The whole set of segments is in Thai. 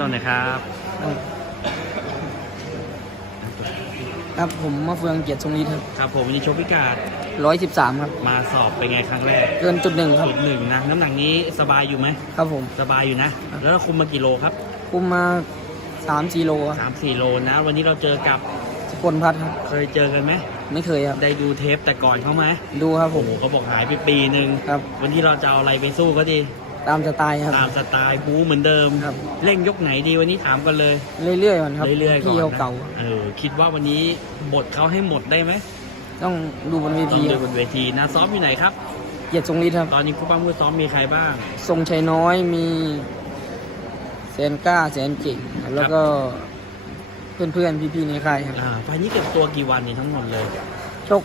ตอนไหนครับครับผมมาเฟืองเกียรติทรงฤทธิ์ครับครับผมวันนี้โชว์พิการร้อยสิบสามครับ มาสอบเป็นไงครั้งแรก เกินจุดหนึ่งครับจุดหนึ่งนะ น้ำหนักนี้สบายอยู่ไหมครับผมสบายอยู่นะ แล้วเราคุมมากี่โลครับ คุมมาสามสี่โลครับสามสี่โลนะ วันนี้เราเจอกับสกลพัฒน์ครับเคยเจอกันไหมไม่เคยครับ ได้ดูเทปแต่ก่อนเขาไหมดูครับผโอ้มโหเขาบอกหายไปปีหนึ่งครับ วันนี้เราจะเอาอะไรไปสู้ก็ดี ตามสไตล์ครับ ตามสไตล์บู๊เหมือนเดิมครับ เร่งยกไหนดีวันนี้ถามกันเลย เรื่อยๆก่อนครับเรื่อยๆก่อนพี่เขานะเก่าเออคิดว่าวันนี้บทเขาให้หมดได้ไหมต้องดูบนเวต้อทีงคดูรับบนเวทีนะซ้อมอยู่ไหนครับเกียรติทรงฤทธิ์ครับ ตอนนี้คู่บ้างคู่ซ้อมมีใครบ้าง ทรงชัยน้อยมีแสนกล้าแสนเก่งครับแล้วก็เพื่อนๆพี่ๆในค่ายครับอ่าไฟล์นี้เก็บตัวกี่วันนี่ทั้งหมดเลยชก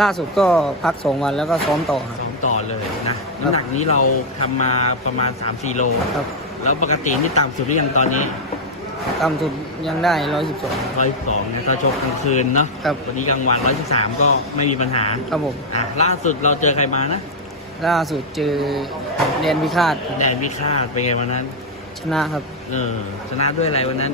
ล่าสุดก็พักสองวันแล้วก็ซ้อมต่อครับซ้อม ต่อเลยนะน้ำหนักนี้เราทำมาประมาณ3-4โล ครับแล้วปกตินี่ต่ำสุดหรือยังตอนนี้ต่ำสุดยังได้ร้อยสิบสอง 112เนี่ยถ้าชกกลางคืนเนาะครับ วันนี้กลางวัน 113 ก็ไม่มีปัญหาครับผมอะล่าสุดเราเจอใครมานะล่าสุดเจอแดนพิฆาตแดนพิฆาตเป็นไงวันนั้นชนะครับ เออชนะด้วยอะไรวันนั้น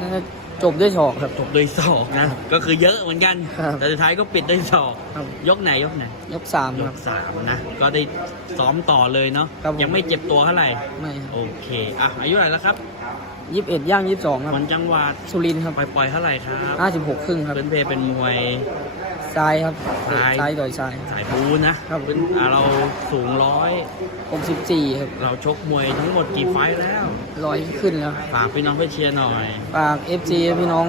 น่าจะ จบด้วยศอกครับ จบด้วยศอกนะ ก็คือเยอะเหมือนกัน ครับแต่สุดท้ายก็ปิดด้วยศอก ครับ ยกไหนยกไหน ยกสามยครับ กสามนะ ก็ได้ซ้อมต่อเลยเนาะ ครับผม ยังไม่เจ็บตัวเท่าไหร่ ไม่โอเค อะ อายุเท่าไหร่แล้วครับยี่สิบเอ็ดย่างยี่สิบสองครับวันจังหวัดสุรินทร์ครับปล่อยปล่อยๆเท่าไหร่ครับ ห้าสิบหกครึ่งครับ เป็นเพเป็นมวย ซ้ายครับซ้าย ซ้ายต่อยซ้าย สายบูนะครับเป็นอะเราสูงร้อยหกสิบสี่ครับเราชกมวยทั้งหมดกี่ไฟท์แล้ว ร้อยขึ้นแล้วฝากพี่น้องเพื่อเชียร์หน่อย ฝากเอฟซีพี่น้อง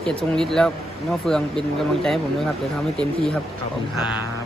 เกียรติทรงฤทธิ์แล้วน้องเฟืองเป็นกำลังใจให้ผมด้วยครับเดี๋ยวทำให้เต็มที่ครับ ขอบคุณครับ